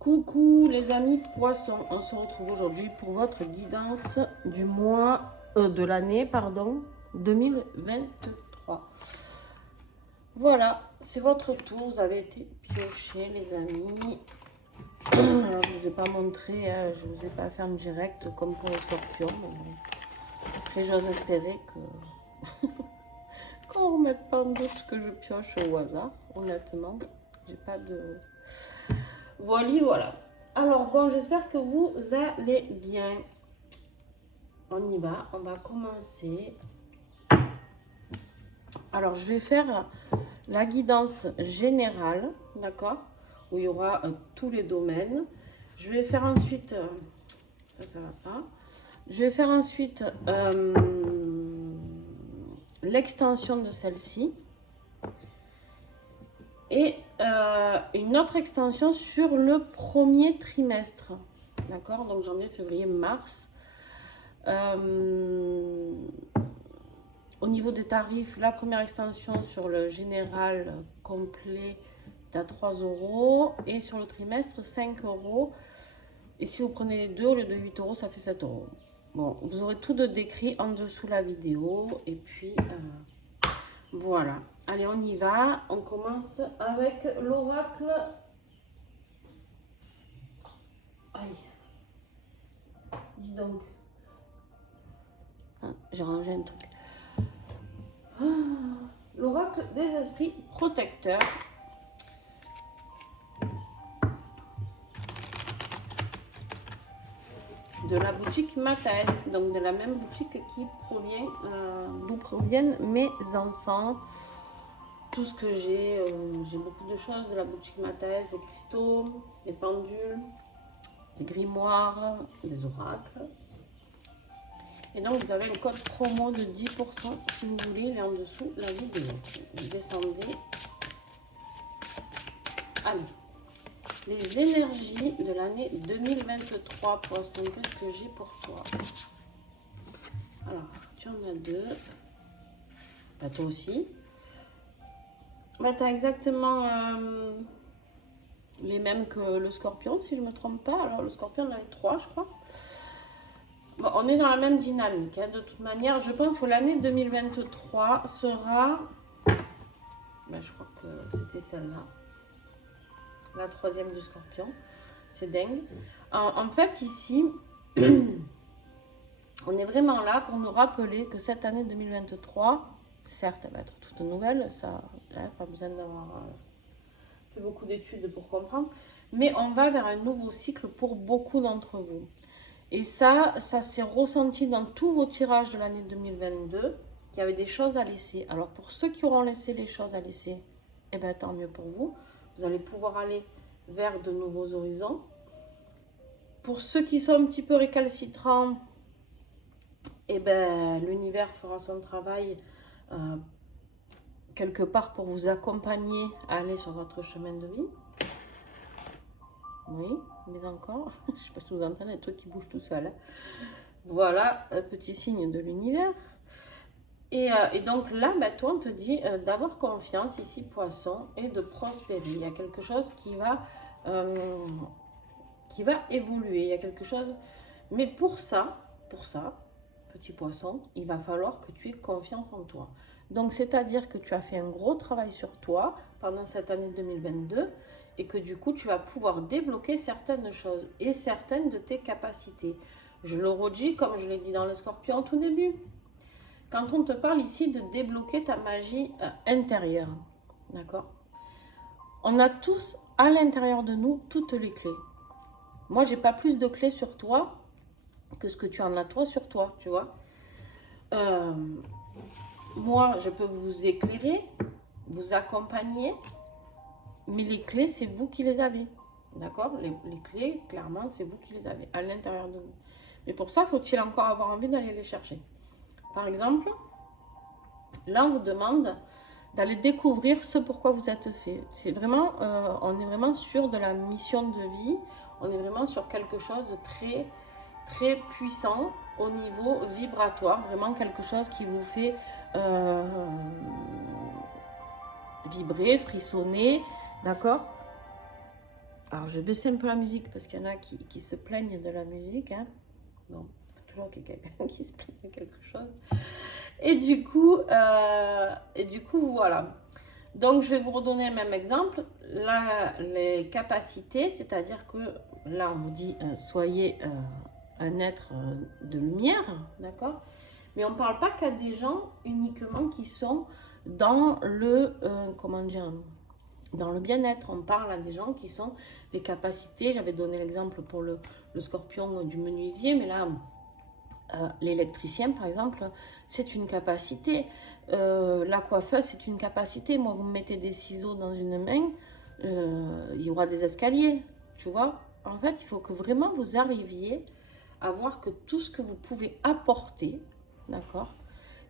Coucou les amis poissons, on se retrouve aujourd'hui pour votre guidance du mois, de l'année, pardon, 2023. Voilà, c'est votre tour, vous avez été pioché les amis. Alors, je ne vous ai pas montré, je ne vous ai pas fait en direct comme pour les scorpions. Après j'ose espérer que qu'on ne remette pas en doute que je pioche au hasard, honnêtement. J'ai pas de... Voilà. Alors bon, j'espère que vous allez bien. On y va, on va commencer. Alors je vais faire la guidance générale, d'accord, où il y aura tous les domaines. Je vais faire ensuite, ça va pas. Je vais faire ensuite l'extension de celle-ci. Et une autre extension sur le premier trimestre. D'accord? Donc janvier, février, mars. Au niveau des tarifs, la première extension sur le général complet est à 3 euros. Et sur le trimestre, 5 euros. Et si vous prenez les deux, au lieu de 8 euros, ça fait 7 euros. Bon, vous aurez tout de décrit en dessous la vidéo. Et puis, voilà. Allez, on y va. On commence avec l'oracle. Aïe. Dis donc. Ah, j'ai rangé un truc. Ah, l'oracle des esprits protecteurs. De la boutique Mathes, donc de la même boutique qui provient, d'où proviennent mes encens. Tout ce que j'ai beaucoup de choses de la boutique Mathes, des cristaux, des pendules, des grimoires, des oracles. Et donc vous avez un code promo de 10% si vous voulez, il est en dessous la vidéo. Vous descendez. Allez, les énergies de l'année 2023, poisson, qu'est-ce que j'ai pour toi? Alors, tu en as deux. Bah, toi aussi. Bah, tu as exactement les mêmes que le scorpion, si je ne me trompe pas. Alors, le scorpion, on en a 3, je crois. Bon, on est dans la même dynamique. Hein. De toute manière, je pense que l'année 2023 sera... Bah, je crois que c'était celle-là. La troisième du scorpion. C'est dingue. En fait, ici... On est vraiment là pour nous rappeler que cette année 2023, certes, elle va être toute nouvelle, ça, pas besoin d'avoir fait beaucoup d'études pour comprendre, mais on va vers un nouveau cycle pour beaucoup d'entre vous. Et ça s'est ressenti dans tous vos tirages de l'année 2022, qu'il y avait des choses à laisser. Alors pour ceux qui auront laissé les choses à laisser, eh bien tant mieux pour vous. Vous allez pouvoir aller vers de nouveaux horizons. Pour ceux qui sont un petit peu récalcitrants, et ben l'univers fera son travail quelque part pour vous accompagner à aller sur votre chemin de vie. Oui, mais encore, je ne sais pas si vous entendez les trucs qui bougent tout seul. Hein. Voilà, un petit signe de l'univers. Et donc là, ben, toi, on te dit d'avoir confiance ici, poisson, et de prospérer. Il y a quelque chose qui va évoluer. Il y a quelque chose... Mais pour ça, petit poisson, il va falloir que tu aies confiance en toi. Donc, c'est-à-dire que tu as fait un gros travail sur toi pendant cette année 2022 et que du coup, tu vas pouvoir débloquer certaines choses et certaines de tes capacités. Je le redis comme je l'ai dit dans le scorpion au tout début. Quand on te parle ici de débloquer ta magie intérieure, d'accord? On a tous à l'intérieur de nous toutes les clés. Moi, j'ai pas plus de clés sur toi que ce que tu en as toi sur toi, tu vois. Moi, je peux vous éclairer, vous accompagner, mais les clés, c'est vous qui les avez. D'accord? Les clés, clairement, c'est vous qui les avez à l'intérieur de vous. Mais pour ça, faut-il encore avoir envie d'aller les chercher. Par exemple, là, on vous demande d'aller découvrir ce pourquoi vous êtes fait. C'est vraiment, on est vraiment sur de la mission de vie. On est vraiment sur quelque chose de très, très puissant au niveau vibratoire. Vraiment quelque chose qui vous fait vibrer, frissonner. D'accord? Alors, je vais baisser un peu la musique parce qu'il y en a qui se plaignent de la musique. Hein. Bon, il faut toujours qu'il y ait quelqu'un qui se plaigne de quelque chose. Et du coup, voilà. Donc, je vais vous redonner le même exemple. Là, les capacités, c'est-à-dire que là, on vous dit soyez un être de lumière, d'accord? Mais on ne parle pas qu'à des gens uniquement qui sont dans le, comment dire, dans le bien-être. On parle à des gens qui sont des capacités. J'avais donné l'exemple pour le scorpion du menuisier, mais là, l'électricien, par exemple, c'est une capacité. La coiffeuse, c'est une capacité. Moi, vous me mettez des ciseaux dans une main, il y aura des escaliers, tu vois. En fait, il faut que vraiment vous arriviez à voir que tout ce que vous pouvez apporter, d'accord,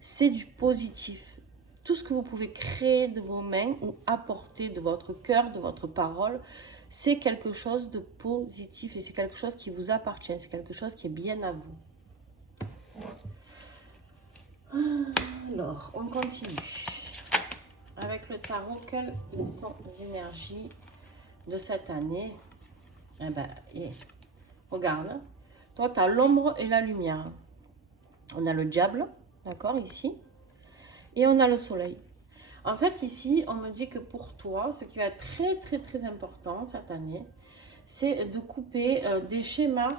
c'est du positif. Tout ce que vous pouvez créer de vos mains ou apporter de votre cœur, de votre parole, c'est quelque chose de positif et c'est quelque chose qui vous appartient, c'est quelque chose qui est bien à vous. Alors, on continue. Avec le tarot, quelles sont les énergies de cette année? Eh ben, regarde. Toi, tu as l'ombre et la lumière. On a le diable, d'accord, ici. Et on a le soleil. En fait, ici, on me dit que pour toi, ce qui va être très, très, très important cette année, c'est de couper des schémas,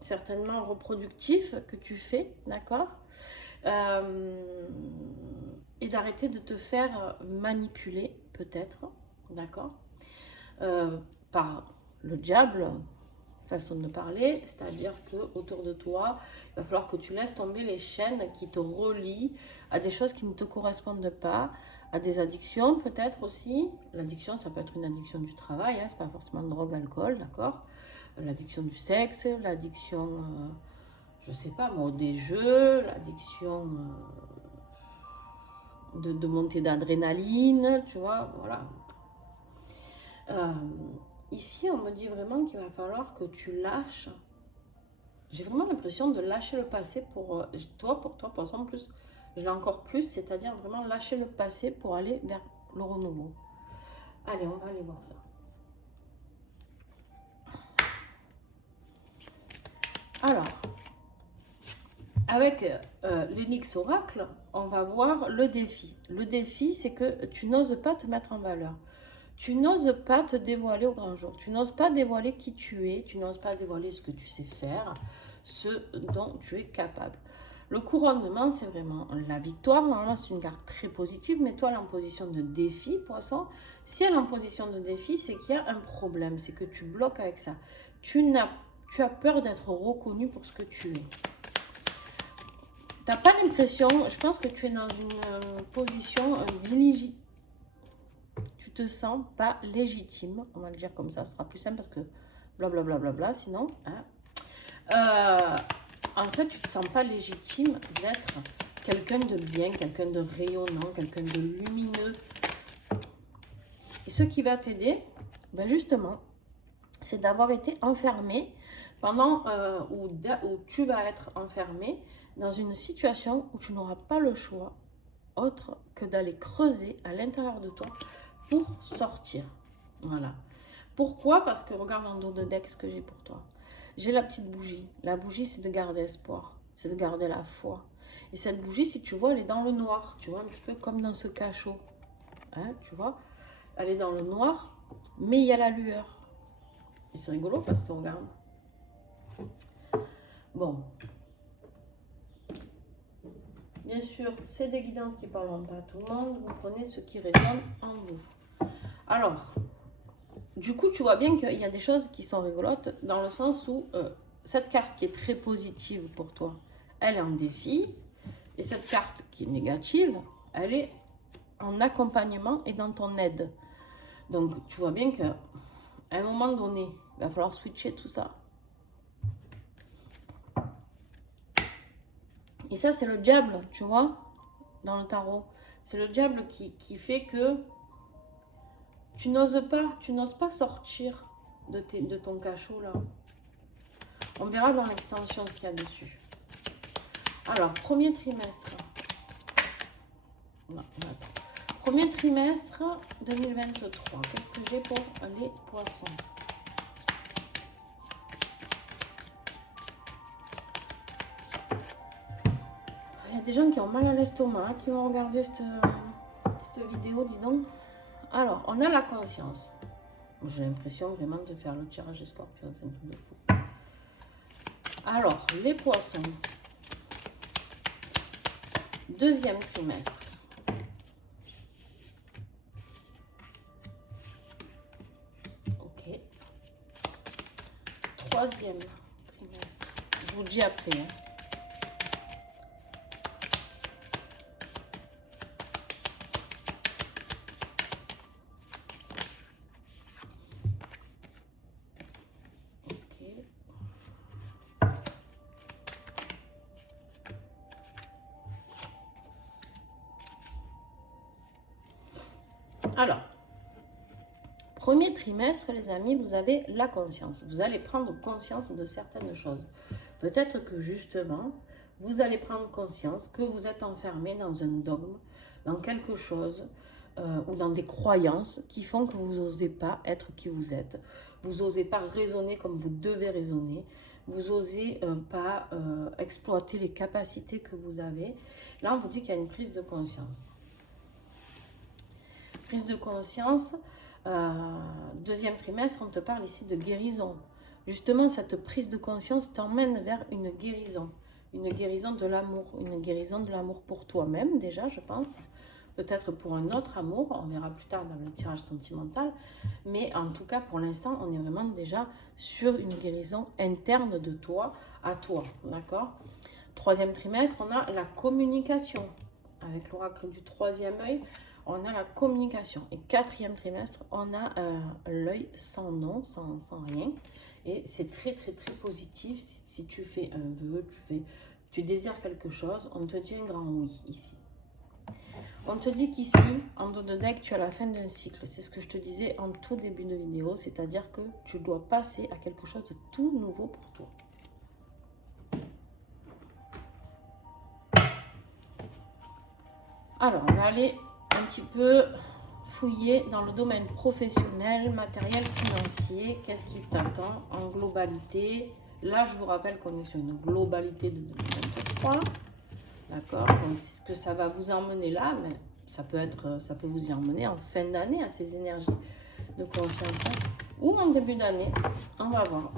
certainement reproductifs, que tu fais, d'accord, et d'arrêter de te faire manipuler, peut-être, d'accord, par le diable, façon de parler, c'est-à-dire que autour de toi, il va falloir que tu laisses tomber les chaînes qui te relient à des choses qui ne te correspondent pas, à des addictions peut-être aussi. L'addiction, ça peut être une addiction du travail, hein, c'est pas forcément de drogue, alcool, d'accord. L'addiction du sexe, l'addiction, je sais pas moi, des jeux, l'addiction de montée d'adrénaline, tu vois, voilà. Ici, on me dit vraiment qu'il va falloir que tu lâches. J'ai vraiment l'impression de lâcher le passé pour toi, poisson, plus, je l'ai encore plus, c'est-à-dire vraiment lâcher le passé pour aller vers le renouveau. Allez, on va aller voir ça. Alors, avec l'Enix Oracle, on va voir le défi. Le défi, c'est que tu n'oses pas te mettre en valeur. Tu n'oses pas te dévoiler au grand jour. Tu n'oses pas dévoiler qui tu es. Tu n'oses pas dévoiler ce que tu sais faire, ce dont tu es capable. Le couronnement, c'est vraiment la victoire. Normalement, c'est une carte très positive, mais toi, elle est en position de défi, poisson. Si elle est en position de défi, c'est qu'il y a un problème. C'est que tu bloques avec ça. Tu as peur d'être reconnu pour ce que tu es. Tu n'as pas l'impression, je pense que tu es dans une position d'illégitimité. Tu te sens pas légitime, on va le dire comme ça, ce sera plus simple parce que blablabla, bla bla bla, sinon, hein. En fait, tu te sens pas légitime d'être quelqu'un de bien, quelqu'un de rayonnant, quelqu'un de lumineux. Et ce qui va t'aider, ben justement, c'est d'avoir été enfermé pendant, où tu vas être enfermé dans une situation où tu n'auras pas le choix autre que d'aller creuser à l'intérieur de toi pour sortir. Voilà. Pourquoi? Parce que regarde en dos de deck ce que j'ai pour toi. J'ai la petite bougie. La bougie, c'est de garder espoir. C'est de garder la foi. Et cette bougie, si tu vois, elle est dans le noir. Tu vois, un petit peu comme dans ce cachot. Hein, tu vois, elle est dans le noir, mais il y a la lueur. Et c'est rigolo parce que regarde. Bon. Bien sûr, c'est des guidances qui ne parleront pas à tout le monde. Vous prenez ce qui résonne en vous. Alors, du coup, tu vois bien qu'il y a des choses qui sont rigolotes dans le sens où cette carte qui est très positive pour toi, elle est en défi. Et cette carte qui est négative, elle est en accompagnement et dans ton aide. Donc, tu vois bien qu'à un moment donné, il va falloir switcher tout ça. Et ça, c'est le diable, tu vois, dans le tarot. C'est le diable qui fait que tu n'oses pas sortir de ton cachot, là. On verra dans l'extension ce qu'il y a dessus. Alors, premier trimestre. Non, attends. Premier trimestre 2023. Qu'est-ce que j'ai pour les poissons? des gens qui ont mal à l'estomac, qui vont regarder cette vidéo, dis donc. Alors, on a la conscience. J'ai l'impression vraiment de faire le tirage des scorpions, c'est un truc de fou. Alors, les poissons. Deuxième trimestre. Ok. Troisième trimestre. Je vous dis après. Hein. Alors, premier trimestre, les amis, vous avez la conscience. Vous allez prendre conscience de certaines choses. Peut-être que justement, vous allez prendre conscience que vous êtes enfermé dans un dogme, dans quelque chose ou dans des croyances qui font que vous n'osez pas être qui vous êtes. Vous n'osez pas raisonner comme vous devez raisonner. Vous n'osez pas exploiter les capacités que vous avez. Là, on vous dit qu'il y a une prise de conscience. Prise de conscience, deuxième trimestre, on te parle ici de guérison. Justement, cette prise de conscience t'emmène vers une guérison de l'amour, une guérison de l'amour pour toi-même déjà, je pense. Peut-être pour un autre amour, on verra plus tard dans le tirage sentimental. Mais en tout cas, pour l'instant, on est vraiment déjà sur une guérison interne de toi à toi, d'accord? Troisième trimestre, on a la communication. Avec l'oracle du troisième œil, on a la communication. Et quatrième trimestre, on a l'œil sans nom, sans rien. Et c'est très, très, très positif. Si tu fais un vœu, tu désires quelque chose, on te dit un grand oui ici. On te dit qu'ici, en dos de deck, tu as la fin d'un cycle. C'est ce que je te disais en tout début de vidéo. C'est-à-dire que tu dois passer à quelque chose de tout nouveau pour toi. Alors, on va aller un petit peu fouiller dans le domaine professionnel, matériel, financier. Qu'est-ce qui t'attend en globalité? Là, je vous rappelle qu'on est sur une globalité de 2023. D'accord? Donc, c'est ce que ça va vous emmener là, mais ça peut vous y emmener en fin d'année, à ces énergies de confiance. Ou en début d'année. On va voir.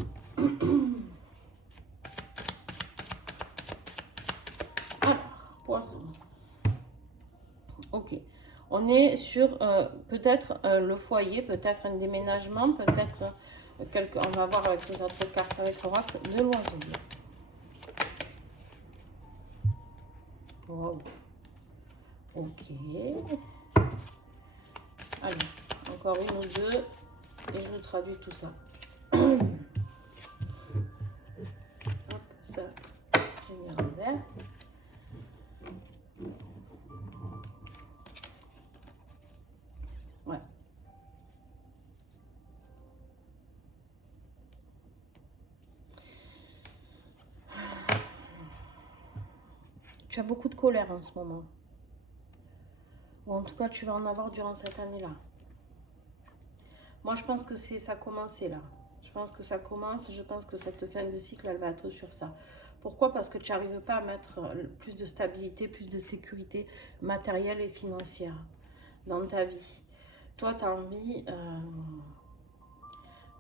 Alors, poisson. Ok. On est sur peut-être le foyer, peut-être un déménagement, peut-être on va voir avec les autres cartes, avec l'oracle de l'oiseau. Wow. Ok. Allez, encore une ou deux et je vous traduis tout ça. Hop, ça, j'ai mis un vert. Ouais. Tu as beaucoup de colère en ce moment. Ou en tout cas, tu vas en avoir durant cette année-là. Moi, je pense que ça a commencé là. Je pense que ça commence. Je pense que cette fin de cycle, elle va être sur ça. Pourquoi? Parce que tu n'arrives pas à mettre plus de stabilité, plus de sécurité matérielle et financière dans ta vie. Toi, tu as envie...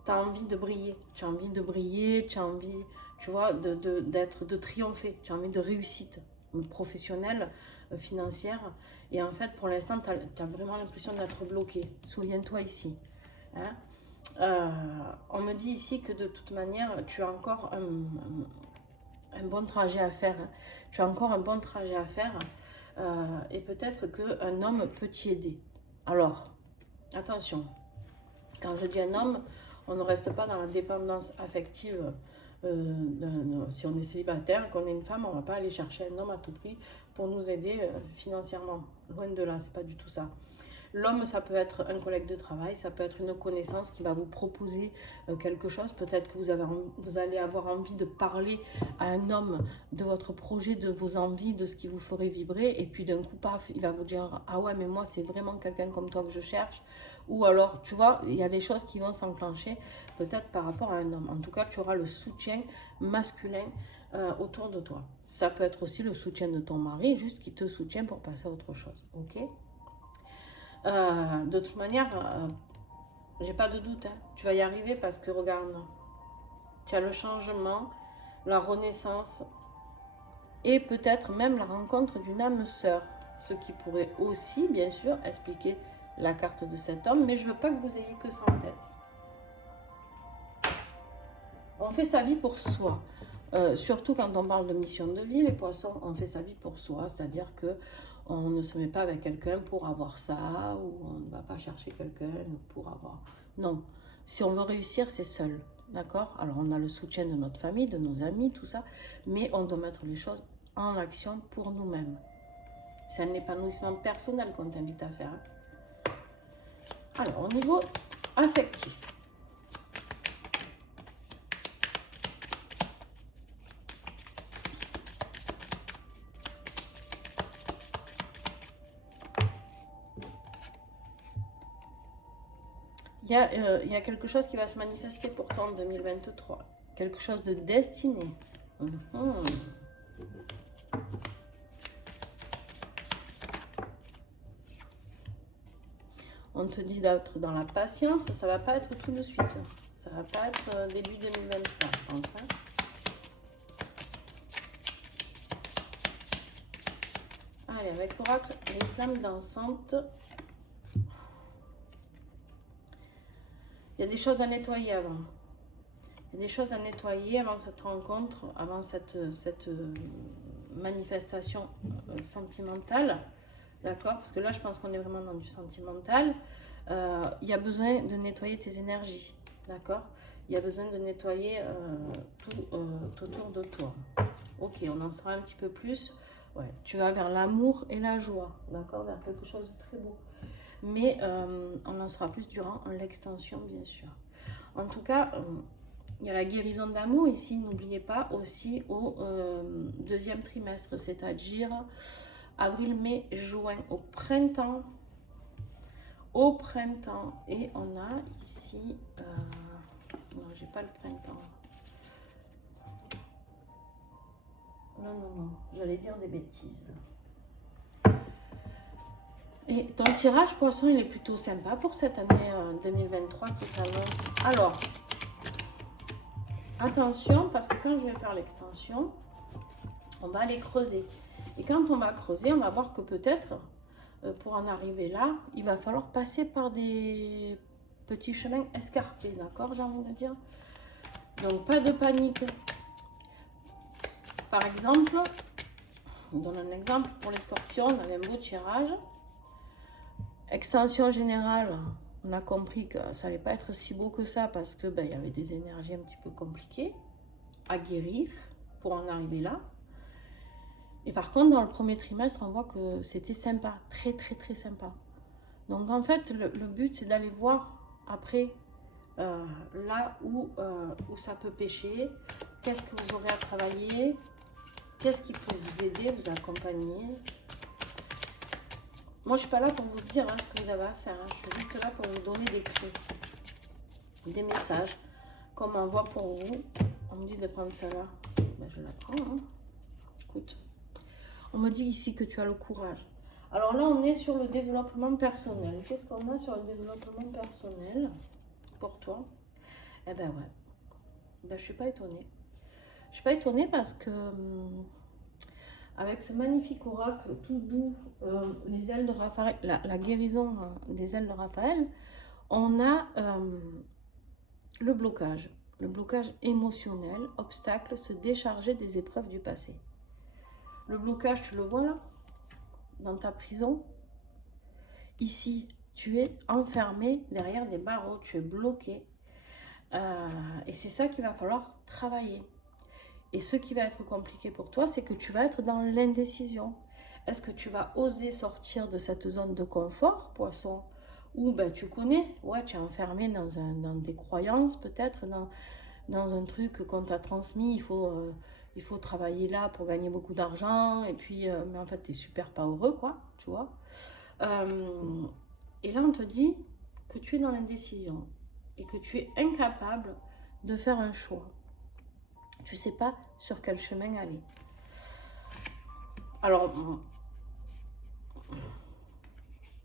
tu as envie de briller, tu as envie de briller, tu as envie, tu vois, de triompher, tu as envie de réussite professionnelle, financière. Et en fait, pour l'instant, tu as vraiment l'impression d'être bloqué. Souviens-toi ici. Hein? On me dit ici que de toute manière, tu as encore un bon trajet à faire. Hein? Tu as encore un bon trajet à faire. Et peut-être qu'un homme peut t'y aider. Alors, attention. Quand je dis un homme, on ne reste pas dans la dépendance affective. Si on est célibataire, qu'on est une femme, on ne va pas aller chercher un homme à tout prix pour nous aider financièrement. Loin de là, c'est pas du tout ça. L'homme, ça peut être un collègue de travail, ça peut être une connaissance qui va vous proposer quelque chose. Peut-être que vous allez avoir envie de parler à un homme de votre projet, de vos envies, de ce qui vous ferait vibrer. Et puis d'un coup, paf, il va vous dire, ah ouais, mais moi, c'est vraiment quelqu'un comme toi que je cherche. Ou alors, tu vois, il y a des choses qui vont s'enclencher peut-être par rapport à un homme. En tout cas, tu auras le soutien masculin autour de toi. Ça peut être aussi le soutien de ton mari, juste qui te soutient pour passer à autre chose. Ok? De toute manière, j'ai pas de doute, hein. Tu vas y arriver parce que regarde, tu as le changement, la renaissance et peut-être même la rencontre d'une âme sœur. Ce qui pourrait aussi, bien sûr, expliquer la carte de cet homme, mais je veux pas que vous ayez que ça en tête. On fait sa vie pour soi. Surtout quand on parle de mission de vie, les poissons, on fait sa vie pour soi, c'est-à-dire que on ne se met pas avec quelqu'un pour avoir ça, ou on ne va pas chercher quelqu'un pour avoir... Non, si on veut réussir, c'est seul, d'accord? Alors on a le soutien de notre famille, de nos amis, tout ça, mais on doit mettre les choses en action pour nous-mêmes. C'est un épanouissement personnel qu'on t'invite à faire. Alors, au niveau affectif, il y a quelque chose qui va se manifester pour toi en 2023. Quelque chose de destiné. On te dit d'être dans la patience. Ça va pas être tout de suite. Ça va pas être début 2023, je pense. Hein. Allez, avec l'oracle, les flammes dansantes. Il y a des choses à nettoyer avant. Il y a des choses à nettoyer avant cette rencontre, avant cette manifestation sentimentale. D'accord? Parce que là, je pense qu'on est vraiment dans du sentimental. Il y a besoin de nettoyer tes énergies. D'accord? Il y a besoin de nettoyer tout autour de toi. Ok, on en saura un petit peu plus. Ouais, tu vas vers l'amour et la joie. D'accord? Vers quelque chose de très beau. Mais on en saura plus durant l'extension, bien sûr. En tout cas, il y a la guérison d'amour ici, n'oubliez pas, aussi au deuxième trimestre, c'est-à-dire avril, mai, juin, au printemps. Au printemps. Et on a ici... non, j'ai pas le printemps. Non, j'allais dire des bêtises. Et ton tirage poisson, il est plutôt sympa pour cette année 2023 qui s'annonce. Alors, attention, parce que quand je vais faire l'extension, on va aller creuser. Et quand on va creuser, on va voir que peut-être, pour en arriver là, il va falloir passer par des petits chemins escarpés, d'accord, j'ai envie de dire. Donc, pas de panique. Par exemple, on donne un exemple pour les scorpions, on avait un beau tirage. Extension générale, on a compris que ça n'allait pas être si beau que ça parce que il y avait des énergies un petit peu compliquées à guérir pour en arriver là. Et par contre, dans le premier trimestre, on voit que c'était sympa, très sympa. Donc en fait, le but, c'est d'aller voir après là où ça peut pêcher, qu'est-ce que vous aurez à travailler, qu'est-ce qui peut vous aider, vous accompagner. Moi, je ne suis pas là pour vous dire ce que vous avez à faire. Je suis juste là pour vous donner des clés, des messages, comme on voit pour vous. On me dit de prendre ça là. Je la prends. Écoute, on me dit ici que tu as le courage. Alors là, on est sur le développement personnel. Qu'est-ce qu'on a sur le développement personnel pour toi? Eh ben ouais. Je ne suis pas étonnée. Je ne suis pas étonnée parce que... avec ce magnifique oracle tout doux, les ailes de Raphaël, la guérison des ailes de Raphaël, on a le blocage émotionnel, obstacle, se décharger des épreuves du passé. Le blocage, tu le vois là, dans ta prison. Ici, tu es enfermé derrière des barreaux, tu es bloqué. Et c'est ça qu'il va falloir travailler. Et ce qui va être compliqué pour toi, c'est que tu vas être dans l'indécision. Est-ce que tu vas oser sortir de cette zone de confort, poisson? Ou ben, tu connais, ouais, tu es enfermé dans des croyances peut-être, dans un truc qu'on t'a transmis, il faut travailler là pour gagner beaucoup d'argent, et puis, mais en fait, tu es super pas heureux, quoi, tu vois. Et là, on te dit que tu es dans l'indécision et que tu es incapable de faire un choix. Tu sais pas sur quel chemin aller. Alors,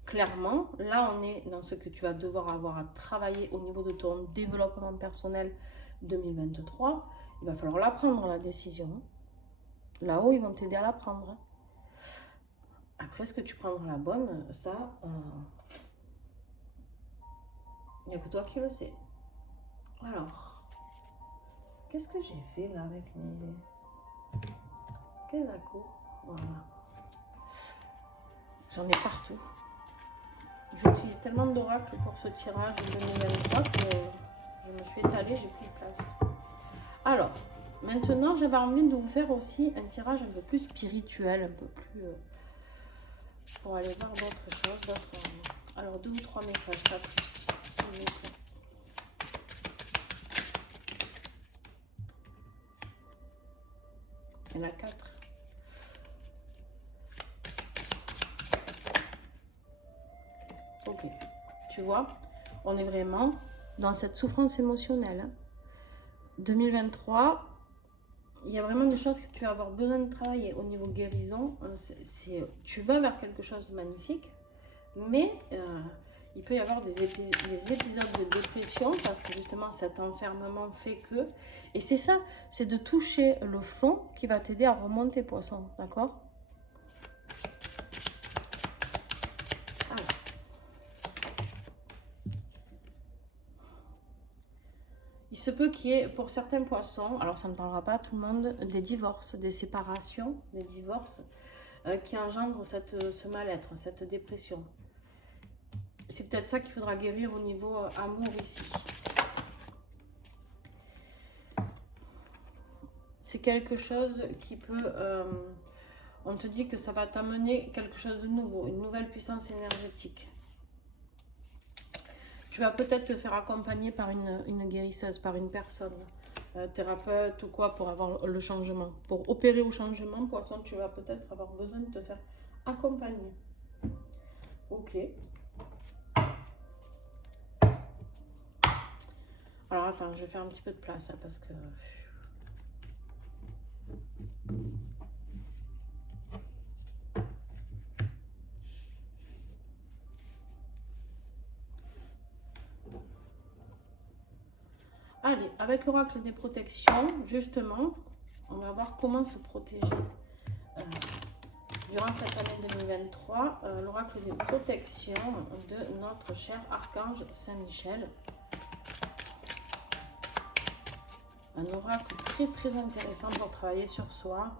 clairement, là, on est dans ce que tu vas devoir avoir à travailler au niveau de ton développement personnel 2023. Il va falloir la prendre, la décision. Là-haut, ils vont t'aider à la prendre. Après, est-ce que tu prendras la bonne? Ça, il n'y a que toi qui le sais. Alors, qu'est-ce que j'ai fait là avec mes... Kanako. Voilà. J'en ai partout. J'utilise tellement d'oracles pour ce tirage de 2023 que je me suis étalée, j'ai plus de place. Alors, maintenant, j'avais envie de vous faire aussi un tirage un peu plus spirituel, un peu plus... pour aller voir d'autres choses, alors, 2 ou 3 messages, pas plus, s'il vous plaît. Il y en a 4. Ok, tu vois, on est vraiment dans cette souffrance émotionnelle. Hein. 2023, il y a vraiment des choses que tu vas avoir besoin de travailler au niveau guérison. Tu vas vers quelque chose de magnifique, mais il peut y avoir des épisodes de dépression parce que justement cet enfermement fait que... Et c'est ça, c'est de toucher le fond qui va t'aider à remonter, poisson, d'accord? Il se peut qu'il y ait, pour certains poissons, alors ça ne parlera pas à tout le monde, des divorces, des séparations, des divorces qui engendrent ce mal-être, cette dépression. C'est peut-être ça qu'il faudra guérir au niveau amour ici. C'est quelque chose qui peut... on te dit que ça va t'amener quelque chose de nouveau, une nouvelle puissance énergétique. Tu vas peut-être te faire accompagner par une guérisseuse, par une personne, thérapeute ou quoi, pour avoir le changement. Pour opérer au changement, poisson, tu vas peut-être avoir besoin de te faire accompagner. Ok. Alors attends, je vais faire un petit peu de place, hein, parce que... Allez, avec l'oracle des protections, justement, on va voir comment se protéger durant cette année 2023. L'oracle des protections de notre cher archange Saint-Michel. Un oracle très très intéressant pour travailler sur soi.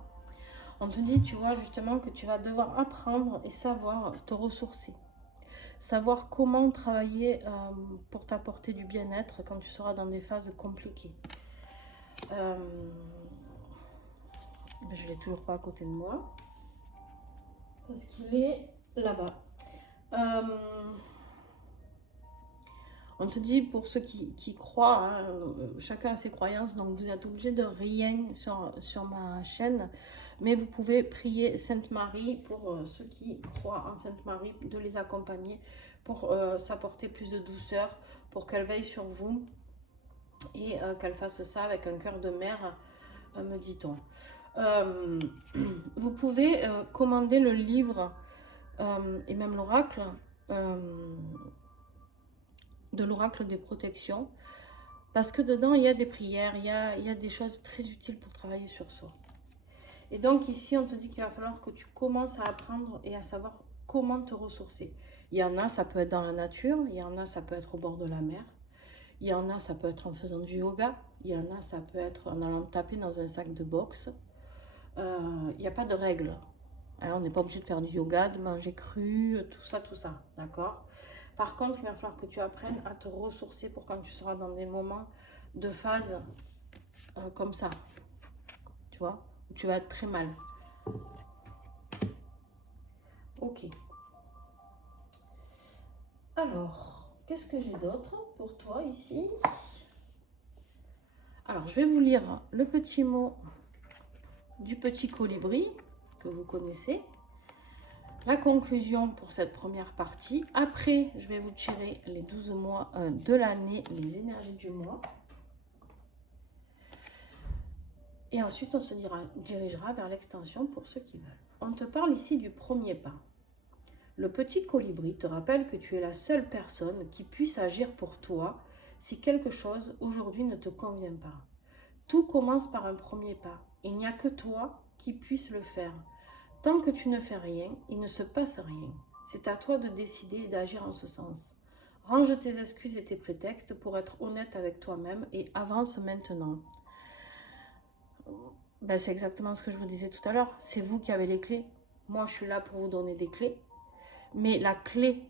On te dit, tu vois, justement, que tu vas devoir apprendre et savoir te ressourcer. Savoir comment travailler pour t'apporter du bien-être quand tu seras dans des phases compliquées. Je ne l'ai toujours pas à côté de moi. Parce qu'il est là-bas. On te dit, pour ceux qui croient, hein, chacun a ses croyances, donc vous êtes obligé de rien sur ma chaîne. Mais vous pouvez prier Sainte Marie pour ceux qui croient en Sainte Marie, de les accompagner pour s'apporter plus de douceur, pour qu'elle veille sur vous et qu'elle fasse ça avec un cœur de mère, me dit-on. Vous pouvez commander le livre et même l'oracle de l'oracle des protections, parce que dedans il y a des prières, il y a des choses très utiles pour travailler sur soi. Et donc ici on te dit qu'il va falloir que tu commences à apprendre et à savoir comment te ressourcer. Il y en a, ça peut être dans la nature, il y en a, ça peut être au bord de la mer, il y en a, ça peut être en faisant du yoga, il y en a, ça peut être en allant taper dans un sac de boxe. Il n'y a pas de règles. Hein, on n'est pas obligé de faire du yoga, de manger cru, tout ça, d'accord? Par contre, il va falloir que tu apprennes à te ressourcer pour quand tu seras dans des moments de phase comme ça, tu vois, où tu vas être très mal. Ok. Alors, qu'est-ce que j'ai d'autre pour toi ici? Alors, je vais vous lire le petit mot du petit colibri que vous connaissez. La conclusion pour cette première partie. Après, je vais vous tirer les 12 mois de l'année, les énergies du mois. Et ensuite, on se dirigera vers l'extension pour ceux qui veulent. On te parle ici du premier pas. Le petit colibri te rappelle que tu es la seule personne qui puisse agir pour toi si quelque chose aujourd'hui ne te convient pas. Tout commence par un premier pas. Il n'y a que toi qui puisse le faire. Tant que tu ne fais rien, il ne se passe rien. C'est à toi de décider et d'agir en ce sens. Range tes excuses et tes prétextes pour être honnête avec toi-même et avance maintenant. Ben, c'est exactement ce que je vous disais tout à l'heure. C'est vous qui avez les clés. Moi, je suis là pour vous donner des clés. Mais la clé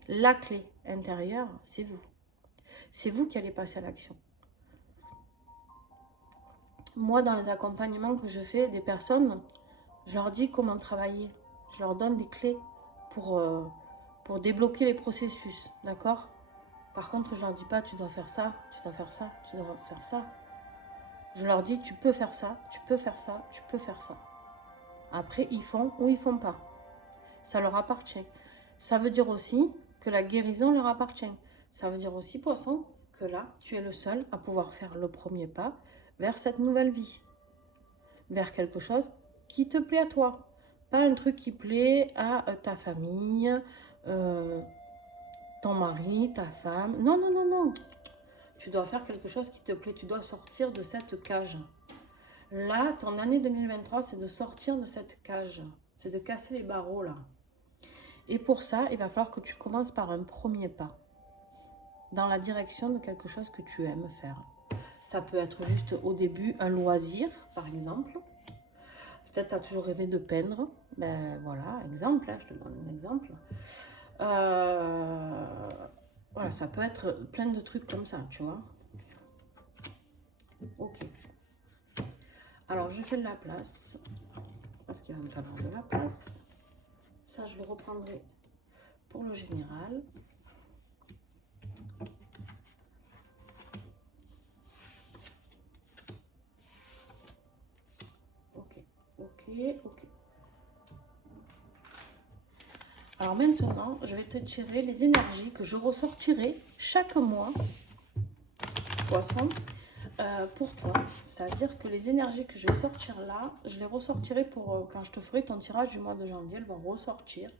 intérieure, c'est vous. C'est vous qui allez passer à l'action. Moi, dans les accompagnements que je fais des personnes, je leur dis comment travailler. Je leur donne des clés pour débloquer les processus, d'accord? Par contre, je leur dis pas, tu dois faire ça, tu dois faire ça, tu dois faire ça. Je leur dis, tu peux faire ça, tu peux faire ça, tu peux faire ça. Après, ils font ou ils font pas. Ça leur appartient. Ça veut dire aussi que la guérison leur appartient. Ça veut dire aussi, poisson, que là, tu es le seul à pouvoir faire le premier pas vers cette nouvelle vie. Vers quelque chose qui te plaît à toi. Pas un truc qui plaît à ta famille, ton mari, ta femme. Non, non, non, non. Tu dois faire quelque chose qui te plaît. Tu dois sortir de cette cage. Là, ton année 2023, c'est de sortir de cette cage. C'est de casser les barreaux, là. Et pour ça, il va falloir que tu commences par un premier pas. Dans la direction de quelque chose que tu aimes faire. Ça peut être juste au début un loisir, par exemple. Peut-être tu as toujours rêvé de peindre. Ben voilà, exemple, hein, je te donne un exemple. Voilà, ça peut être plein de trucs comme ça, tu vois. Ok. Alors, je fais de la place. Parce qu'il va me falloir de la place. Ça, je le reprendrai pour le général. Ok. Alors maintenant, je vais te tirer les énergies que je ressortirai chaque mois, poisson, pour toi. C'est-à-dire que les énergies que je vais sortir là, je les ressortirai pour quand je te ferai ton tirage du mois de janvier, elles vont ressortir.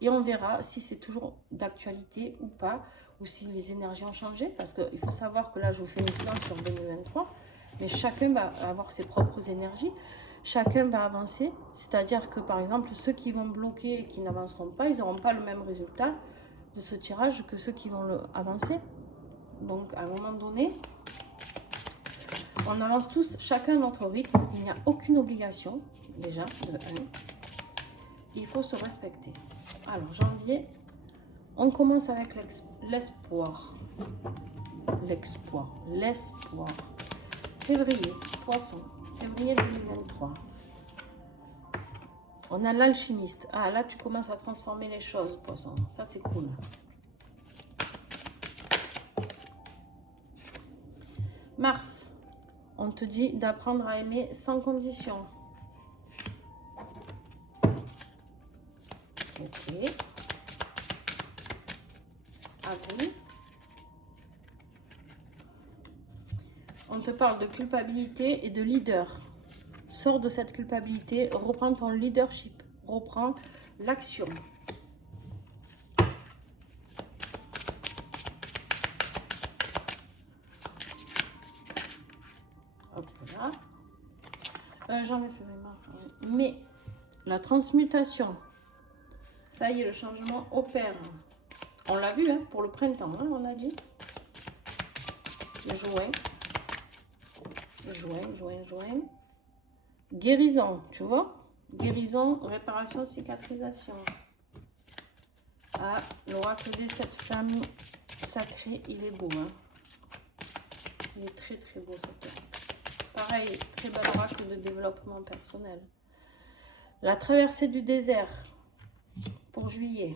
Et on verra si c'est toujours d'actualité ou pas, ou si les énergies ont changé. Parce qu'il faut savoir que là, je vous fais une plan sur 2023, mais chacun va avoir ses propres énergies. Chacun va avancer, c'est-à-dire que par exemple, ceux qui vont bloquer et qui n'avanceront pas, ils n'auront pas le même résultat de ce tirage que ceux qui vont avancer. Donc à un moment donné, on avance tous, chacun à notre rythme, il n'y a aucune obligation, déjà, de 1. Il faut se respecter. Alors janvier, on commence avec l'espoir. L'espoir. Février, poisson. Février 2023. On a l'alchimiste. Ah, là, tu commences à transformer les choses, poisson. Ça, c'est cool. Mars. On te dit d'apprendre à aimer sans condition. Ok. Avril. On te parle de culpabilité et de leader. Sors de cette culpabilité, reprends ton leadership, reprends l'action. Hop là. Janvier, février, mars. Mais la transmutation, ça y est, le changement opère. On l'a vu hein, pour le printemps, hein, on a dit. Juin. Guérison, tu vois. Guérison, réparation, cicatrisation. Ah, l'oracle des 7 flammes sacrées, il est beau. Hein. Il est très très beau cet oracle. Pareil, très bel oracle de développement personnel. La traversée du désert. pour juillet.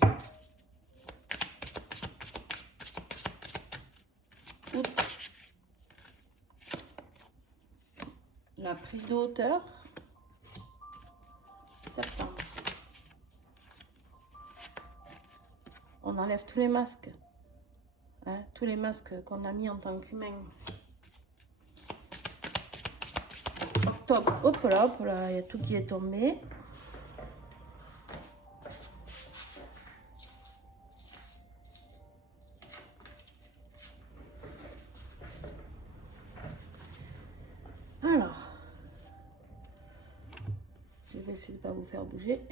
Août. La prise de hauteur. Septembre. On enlève tous les masques. Hein, tous les masques qu'on a mis en tant qu'humain. Octobre. Hop là, il y a tout qui est tombé. Alors, je vais essayer de ne pas vous faire bouger.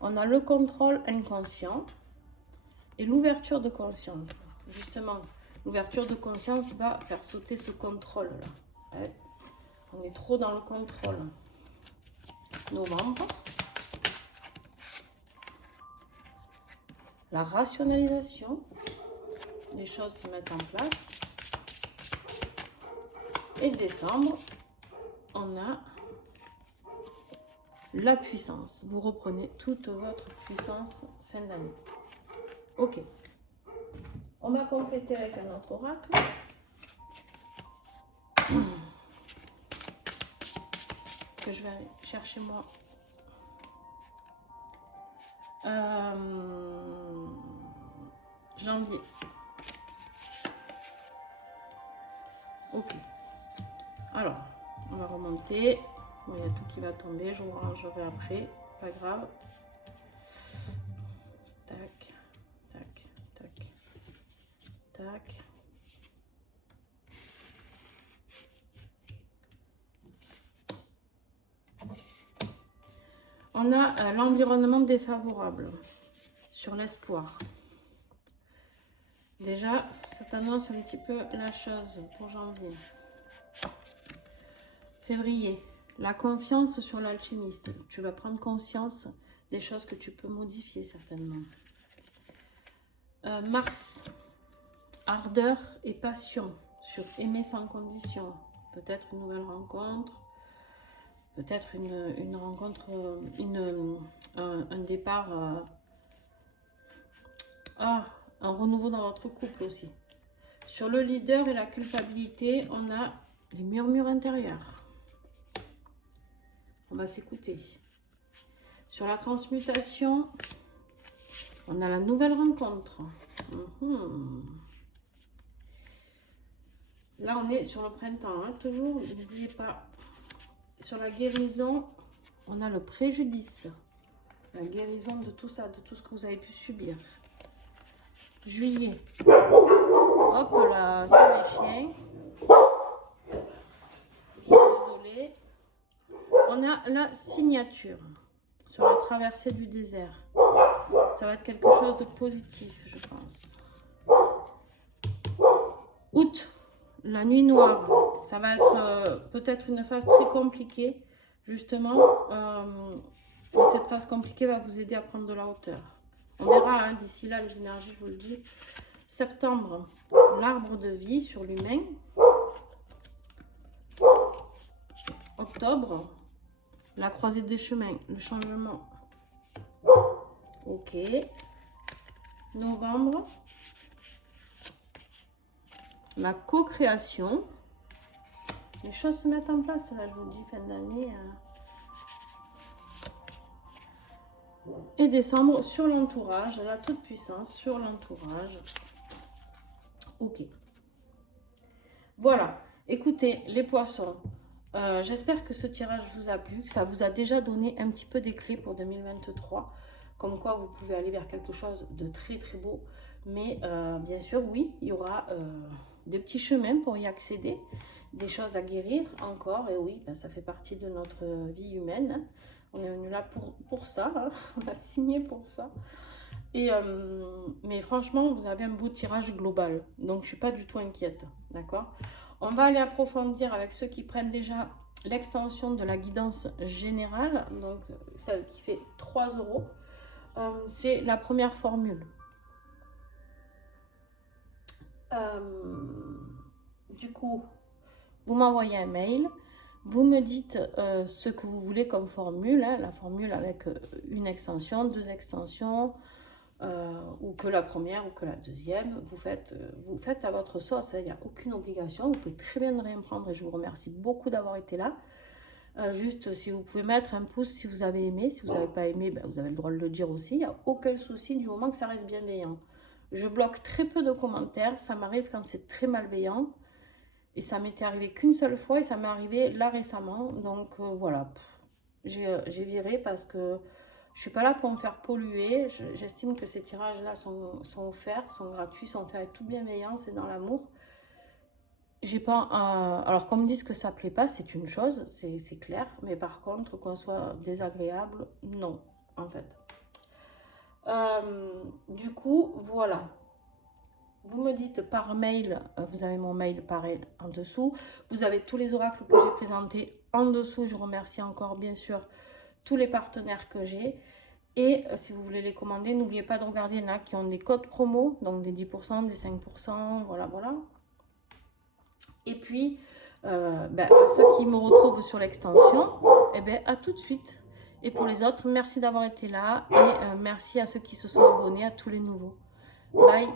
On a le contrôle inconscient et l'ouverture de conscience. Justement, l'ouverture de conscience va faire sauter ce contrôle-là. Ouais. On est trop dans le contrôle. Novembre. La rationalisation. Les choses se mettent en place. Et décembre, on a la puissance. Vous reprenez toute votre puissance fin d'année. Ok. On va compléter avec un autre oracle. Que je vais aller chercher moi. Janvier. Ok. Alors, on va remonter. Bon, il y a tout qui va tomber. Je vous rangerai après. Pas grave. Tac, tac, tac, tac. On a l'environnement défavorable sur l'espoir. Déjà, ça t'annonce un petit peu la chose pour janvier. Février, la confiance sur l'alchimiste. Tu vas prendre conscience des choses que tu peux modifier certainement. Mars, ardeur et passion sur aimer sans condition. Peut-être une nouvelle rencontre. Peut-être une rencontre, un départ, un renouveau dans votre couple aussi. Sur le leader et la culpabilité, on a les murmures intérieurs. On va s'écouter. Sur la transmutation, on a la nouvelle rencontre. Là, on est sur le printemps, hein, toujours, n'oubliez pas. Sur la guérison, on a le préjudice. La guérison de tout ça, de tout ce que vous avez pu subir. Juillet. Hop là, les chiens. Désolée. On a la signature sur la traversée du désert. Ça va être quelque chose de positif, je pense. Août. La nuit noire, ça va être peut-être une phase très compliquée, justement. Et cette phase compliquée va vous aider à prendre de la hauteur. On verra hein, d'ici là les énergies, je vous le dis. Septembre, l'arbre de vie sur l'humain. Octobre, la croisée des chemins, le changement. Ok. Novembre. La co-création. Les choses se mettent en place, là, je vous dis, fin d'année. Et décembre, sur l'entourage, la toute-puissance, sur l'entourage. Ok. Voilà. Écoutez, les poissons, j'espère que ce tirage vous a plu, que ça vous a déjà donné un petit peu des clés pour 2023. Comme quoi, vous pouvez aller vers quelque chose de très, très beau. Mais bien sûr, oui, il y aura... des petits chemins pour y accéder, des choses à guérir encore, et oui, ben, ça fait partie de notre vie humaine. Hein. On est venu là pour ça, hein. On a signé pour ça. Et, mais franchement, vous avez un beau tirage global, donc je ne suis pas du tout inquiète, d'accord? On va aller approfondir avec ceux qui prennent déjà l'extension de la guidance générale, donc celle qui fait 3 €. C'est la première formule. Du coup, vous m'envoyez un mail, Vous me dites ce que vous voulez comme formule, hein, la formule avec une extension, 2 extensions, ou que la première ou que la deuxième. Vous faites à votre sauce, hein, il n'y a aucune obligation. Vous pouvez très bien ne rien prendre et je vous remercie beaucoup d'avoir été là. Juste si vous pouvez mettre un pouce si vous avez aimé, si vous n'avez pas aimé, ben, vous avez le droit de le dire aussi, il n'y a aucun souci du moment que ça reste bienveillant. Je bloque très peu de commentaires, ça m'arrive quand c'est très malveillant. Et ça m'était arrivé qu'une seule fois et ça m'est arrivé là récemment. Donc voilà, j'ai viré parce que je suis pas là pour me faire polluer. J'estime que ces tirages-là sont offerts, sont gratuits, sont faits avec toute bienveillance et dans l'amour. J'ai pas alors qu'on me dise que ça plaît pas, c'est une chose, c'est clair. Mais par contre, qu'on soit désagréable, non, en fait. Du coup, voilà. Vous me dites par mail, vous avez mon mail pareil en dessous. Vous avez tous les oracles que j'ai présentés en dessous. Je remercie encore bien sûr tous les partenaires que j'ai. Et si vous voulez les commander, n'oubliez pas de regarder, il y en a qui ont des codes promo, donc des 10%, des 5%, voilà, voilà. Et puis, à ceux qui me retrouvent sur l'extension, eh bien, à tout de suite. Et pour les autres, merci d'avoir été là et merci à ceux qui se sont abonnés, à tous les nouveaux. Bye!